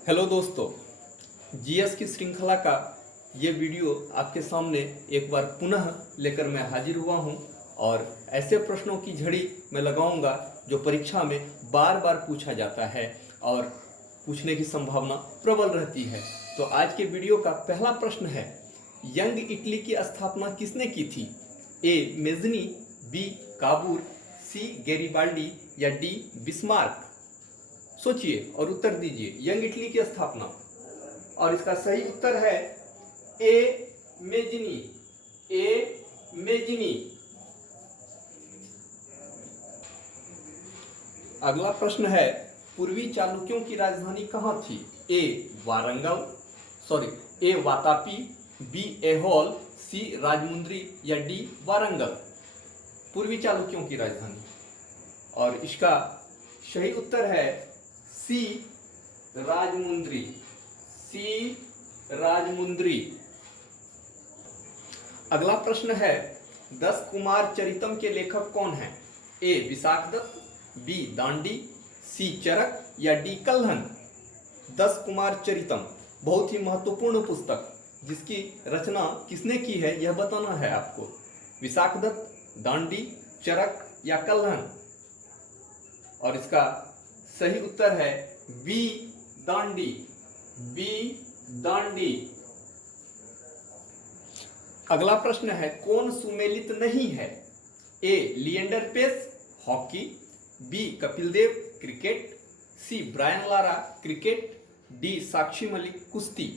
Hello दोस्तों, GS की श्रृंखला का ये वीडियो आपके सामने एक बार पुनः लेकर मैं हाजिर हुआ हूँ और ऐसे प्रश्नों की झड़ी मैं लगाऊंगा जो परीक्षा में बार बार पूछा जाता है और पूछने की संभावना प्रबल रहती है। तो आज के वीडियो का पहला प्रश्न है, यंग इटली की स्थापना किसने की थी? ए मेजनी, बी काबूर, सी गैरिबाल्डी या डी बिस्मार्क? सोचिए और उत्तर दीजिए। यंग इटली की स्थापना, और इसका सही उत्तर है ए मेजनी। ए मेजनी। अगला प्रश्न है, पूर्वी चालुक्यों की राजधानी कहाँ थी? ए वारंगल, ए वातापी, बी ऐहोल, सी राजमुंद्री या डी वारंगल? पूर्वी चालुक्यों की राजधानी, और इसका सही उत्तर है सी राजमुंद्री। सी राजमुंद्री। अगला प्रश्न है, 10 कुमार चरितम के लेखक कौन हैं? ए विशाखदत्त, बी दांडी, सी चरक या डी कल्हन? 10 कुमार चरितम बहुत ही महत्वपूर्ण पुस्तक, जिसकी रचना किसने की है यह बताना है आपको। विशाखदत्त, दांडी, चरक या कल्हन? और इसका सही उत्तर है बी दांडी। बी दांडी। अगला प्रश्न है, कौन सुमेलित नहीं है? A Leander Paes hockey, B Kapil Dev cricket, C Brian Lara cricket, D Sakshi Malik कुश्ती?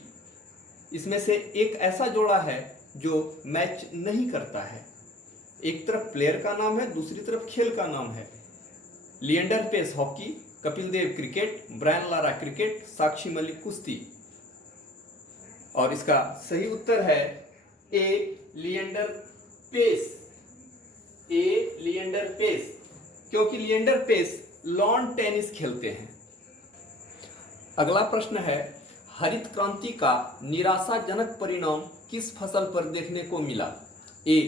इसमें से एक ऐसा जोड़ा है जो मैच नहीं करता है। एक तरफ प्लेयर का नाम है, दूसरी तरफ खेल का नाम है। Leander Paes hockey, Kapil Dev cricket, Brian Lara cricket, साक्षी मलिक कुश्ती? और इसका सही उत्तर है A Leander pace. A Leander pace, क्योंकि लिएंडर पेस लॉन टेनिस खेलते हैं। अगला प्रश्न है, हरित क्रांति का निराशाजनक परिणाम किस फसल पर देखने को मिला? ए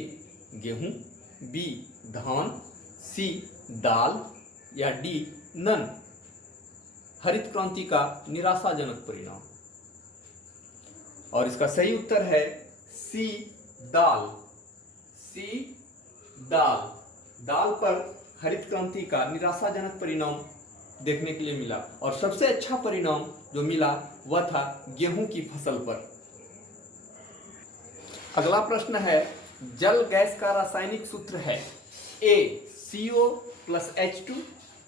गेहूं, बी धान, सी दाल या डी नन? हरित क्रांति का निराशाजनक परिणाम, और इसका सही उत्तर है सी दाल। सी दाल। दाल पर हरित क्रांति का निराशाजनक परिणाम देखने के लिए मिला, और सबसे अच्छा परिणाम जो मिला वह था गेहूं की फसल पर। अगला प्रश्न है, जल गैस का रासायनिक सूत्र है? A CO plus H2,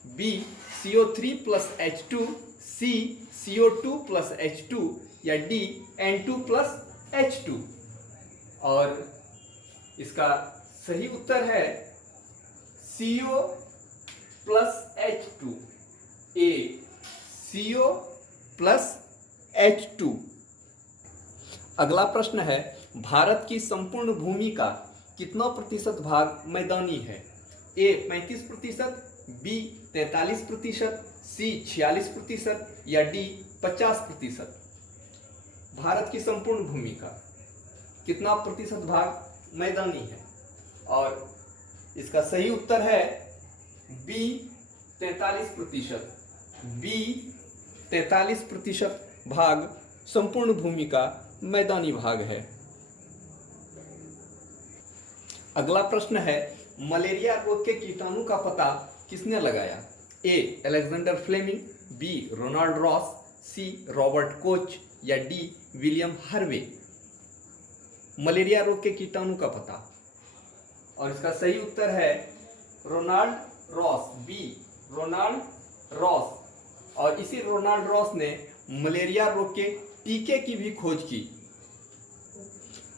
B CO3 plus H2, C CO2 plus H2 या डी N2 प्लस H2? और इसका सही उत्तर है CO प्लस H2। ए CO प्लस H2। अगला प्रश्न है, भारत की संपूर्ण भूमि का कितना प्रतिशत भाग मैदानी है? ए 35%, बी 43%, सी 46% या डी 50%? भारत की संपूर्ण भूमि का कितना प्रतिशत भाग मैदानी है? और इसका सही उत्तर है बी 43%। बी 43% भाग संपूर्ण भूमि का मैदानी भाग है। अगला प्रश्न है, मलेरिया रोग के कीटाणु का पता किसने लगाया? A Alexander Fleming, B Ronald Ross, C Robert Koch या डी विलियम हार्वे? मलेरिया रोग के कीटाणु का पता, और इसका सही उत्तर है Ronald Ross. B Ronald Ross. और इसी रोनाल्ड रॉस ने मलेरिया रोग के टीके की भी खोज की।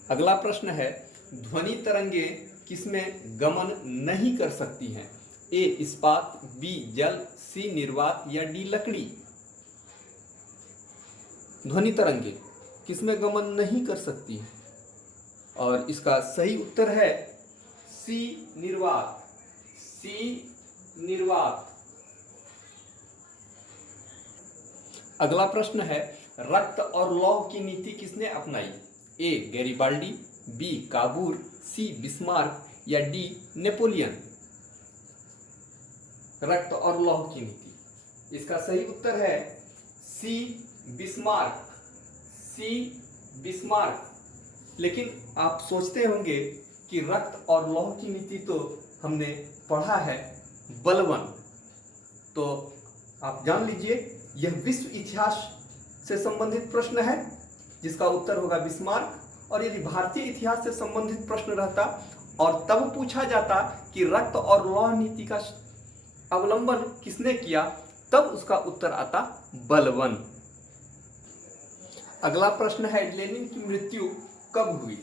अगला प्रश्न है, ध्वनि तरंगे किसमें गमन नहीं कर सकती हैं? ए इस्पात, बी जल, सी निर्वात या डी लकड़ी? ध्वनि तरंगे किसमें गमन नहीं कर सकती हैं? और इसका सही उत्तर है सी निर्वात। सी निर्वात। अगला प्रश्न है, रक्त और लौह की नीति किसने अपनाई? ए गैरिबाल्डी, बी काबूर, सी बिस्मार्क या डी नेपोलियन? रक्त और लौह की नीति, इसका सही उत्तर है सी बिस्मार्क, सी बिस्मार्क। लेकिन आप सोचते होंगे कि रक्त और लौह की नीति तो हमने पढ़ा है बलवन, तो आप जान लीजिए यह विश्व इतिहास से संबंधित प्रश्न है जिसका उत्तर होगा बिस्मार्क। और यदि भारतीय इतिहास से संबंधित प्रश्न रहता और तब पूछा जाता कि रक्त और लौह नीति का अवलंबन किसने किया, तब उसका उत्तर आता बलवन। अगला प्रश्न है लेनिन की मृत्यु कब हुई?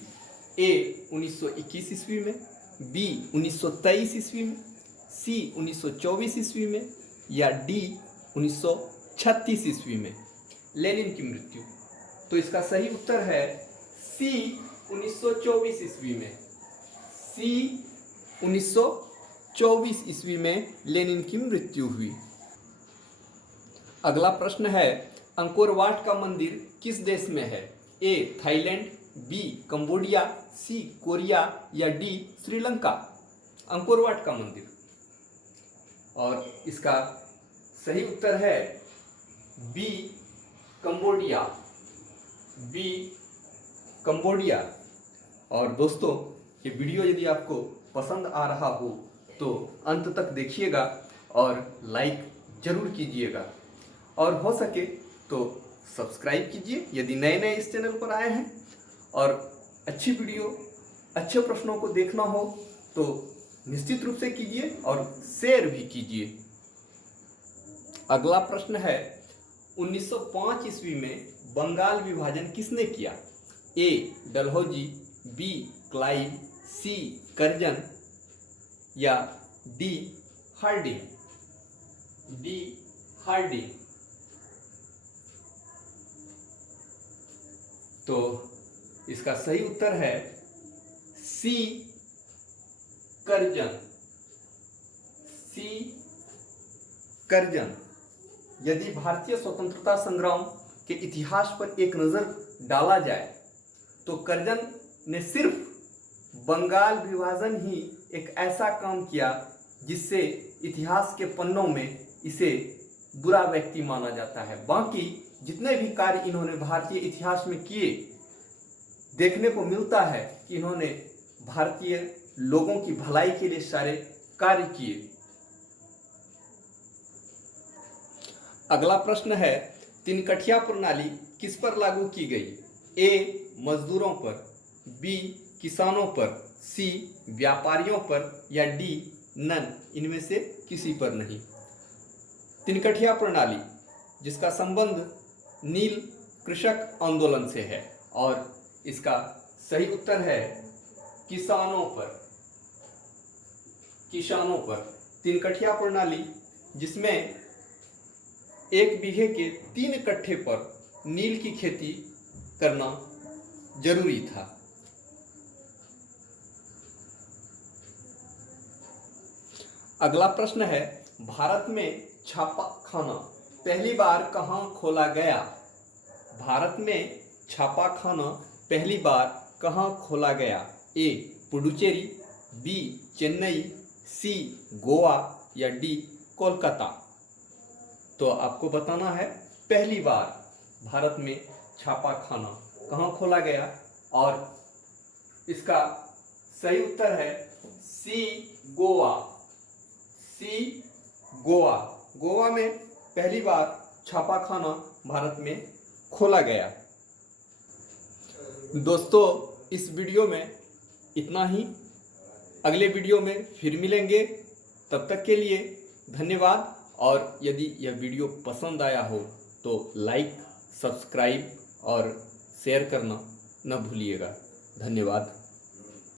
ए 1921 ईस्वी में, बी 1923 ईस्वी में, सी 1924 ईस्वी में या डी 1936 ईस्वी में। लेनिन की मृत्यु, तो इसका सही उत्तर है सी 1924 ईस्वी में। सी 1924 ईस्वी में लेनिन की मृत्यु हुई। अगला प्रश्न है अंकोर वाट का मंदिर किस देश में है? A Thailand, B Cambodia, C Korea या डी श्रीलंका। अंकोर वाट का मंदिर, और इसका सही उत्तर है बी कंबोडिया, बी कंबोडिया। और दोस्तों ये वीडियो यदि आपको पसंद आ रहा हो तो अंत तक देखिएगा और लाइक जरूर कीजिएगा, और हो सके तो सब्सक्राइब कीजिए यदि नए नए इस चैनल पर आए हैं। और अच्छी वीडियो, अच्छे प्रश्नों को देखना हो तो निश्चित रूप से कीजिए और शेयर भी कीजिए। अगला प्रश्न है 1905 ईस्वी में बंगाल विभाजन किसने किया? A Dalhousie, B Clive, C Curzon या डी हार्डिंग। D Harding. तो इसका सही उत्तर है सी कर्जन, सी कर्जन। यदि भारतीय स्वतंत्रता संग्राम के इतिहास पर एक नजर डाला जाए तो कर्जन ने सिर्फ बंगाल विभाजन ही एक ऐसा काम किया जिससे इतिहास के पन्नों में इसे बुरा व्यक्ति माना जाता है। बाकी जितने भी कार्य इन्होंने भारतीय इतिहास में किए, देखने को मिलता है कि इन्होंने भारतीय लोगों की भलाई के लिए सारे कार्य किए। अगला प्रश्न है तिनकठिया प्रणाली किस पर लागू की गई? ए मजदूरों पर, बी किसानों पर, सी व्यापारियों पर या डी नन, इनमें से किसी पर नहीं। तिनकठिया प्रणाली जिसका संबंध नील कृषक आंदोलन से है, और इसका सही उत्तर है किसानों पर, किसानों पर। तिनकठिया प्रणाली जिसमें 1 बीघे के 3 कट्ठे पर नील की खेती करना जरूरी था। अगला प्रश्न है भारत में छापाखाना पहली बार कहाँ खोला गया? भारत में छापाखाना पहली बार कहाँ खोला गया? ए पुडुचेरी, बी चेन्नई, सी गोवा या डी कोलकाता। तो आपको बताना है पहली बार भारत में छापाखाना कहाँ खोला गया, और इसका सही उत्तर है सी गोवा, सी गोवा। गोवा में पहली बार छापाखाना भारत में खोला गया। दोस्तों इस वीडियो में इतना ही, अगले वीडियो में फिर मिलेंगे, तब तक के लिए धन्यवाद। और यदि यह वीडियो पसंद आया हो तो लाइक, सब्सक्राइब और शेयर करना न भूलिएगा। धन्यवाद।